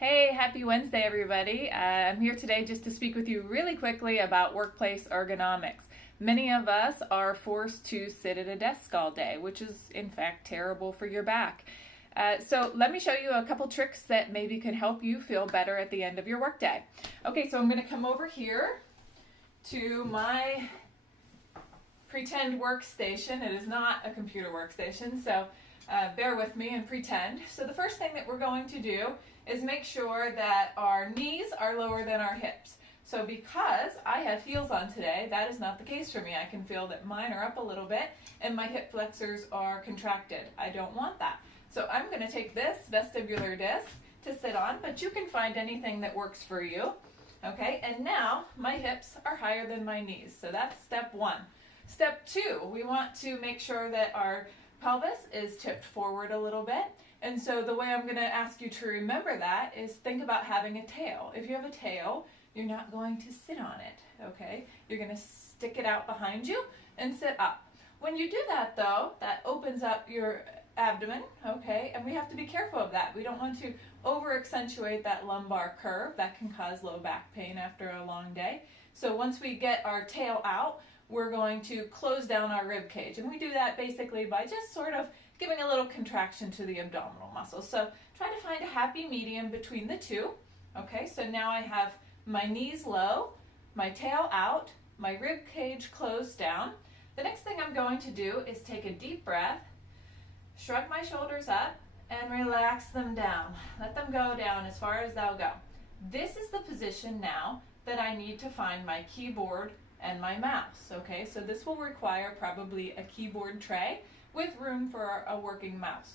Hey, happy Wednesday, everybody. I'm here today just to speak with you really quickly about workplace ergonomics. Many of us are forced to sit at a desk all day, which is in fact terrible for your back. So let me show you a couple tricks that maybe could help you feel better at the end of your workday. Okay, so I'm going to come over here to my pretend workstation. It is not a computer workstation, so bear with me and pretend. So the first thing that we're going to do is make sure that our knees are lower than our hips. So because I have heels on today, that is not the case for me. I can feel that mine are up a little bit and my hip flexors are contracted. I don't want that. So I'm going to take this vestibular disc to sit on, but you can find anything that works for you. Okay, and now my hips are higher than my knees. So that's step one. Step two, we want to make sure that our pelvis is tipped forward a little bit. And so the way I'm going to ask you to remember that is think about having a tail. If you have a tail, you're not going to sit on it, okay? You're going to stick it out behind you and sit up. When you do that, though, that opens up your abdomen, okay? And we have to be careful of that. We don't want to over-accentuate that lumbar curve. That can cause low back pain after a long day. So once we get our tail out, we're going to close down our rib cage. And we do that basically by just sort of giving a little contraction to the abdominal muscles. So try to find a happy medium between the two. Okay, so now I have my knees low, my tail out, my rib cage closed down. The next thing I'm going to do is take a deep breath, shrug my shoulders up, and relax them down. Let them go down as far as they'll go. This is the position now that I need to find my keyboard and my mouse. Okay, so this will require probably a keyboard tray with room for a working mouse.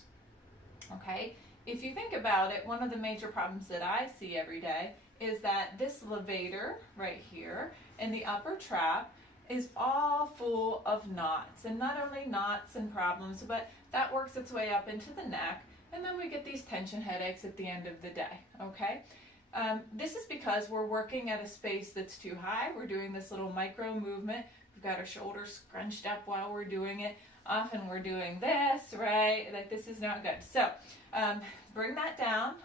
Okay, if you think about it, one of the major problems that I see every day is that this levator right here in the upper trap is all full of knots, and not only knots and problems, but that works its way up into the neck, and then we get these tension headaches at the end of the day. Okay, this is because we're working at a space that's too high. We're doing this little micro movement. We've got our shoulders scrunched up while we're doing it. Often we're doing this, right? Like, this is not good. So bring that down,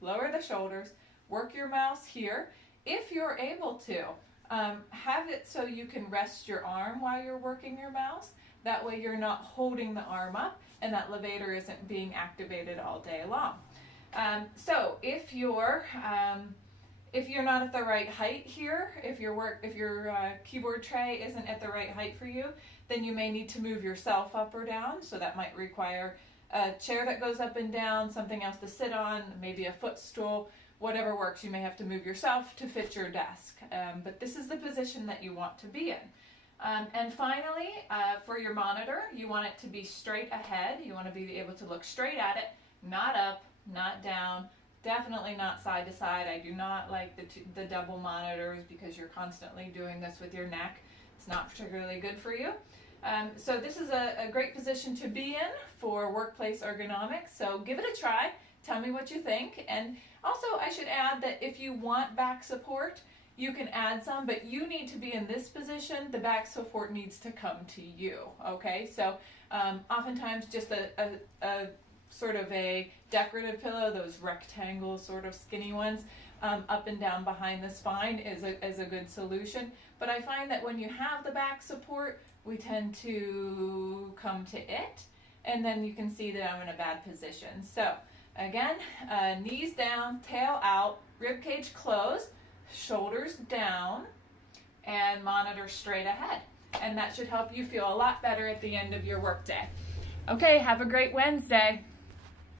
lower the shoulders, work your mouse here. If you're able to, have it so you can rest your arm while you're working your mouse. That way you're not holding the arm up and that levator isn't being activated all day long. So if you're not at the right height here, if your keyboard tray isn't at the right height for you, then you may need to move yourself up or down. So that might require a chair that goes up and down, something else to sit on, maybe a footstool, whatever works. You may have to move yourself to fit your desk. But this is the position that you want to be in. And finally, for your monitor, you want it to be straight ahead. You want to be able to look straight at it, not up, not down, definitely not side to side. I do not like the double monitors because you're constantly doing this with your neck. It's not particularly good for you. So this is a great position to be in for workplace ergonomics. So give it a try. Tell me what you think. And also, I should add that if you want back support, you can add some, but you need to be in this position. The back support needs to come to you. Okay, so oftentimes just a sort of a decorative pillow, those rectangle sort of skinny ones, up and down behind the spine is a good solution. But I find that when you have the back support, we tend to come to it, and then you can see that I'm in a bad position. So again, knees down, tail out, rib cage closed, shoulders down, and monitor straight ahead. And that should help you feel a lot better at the end of your workday. Okay, have a great Wednesday.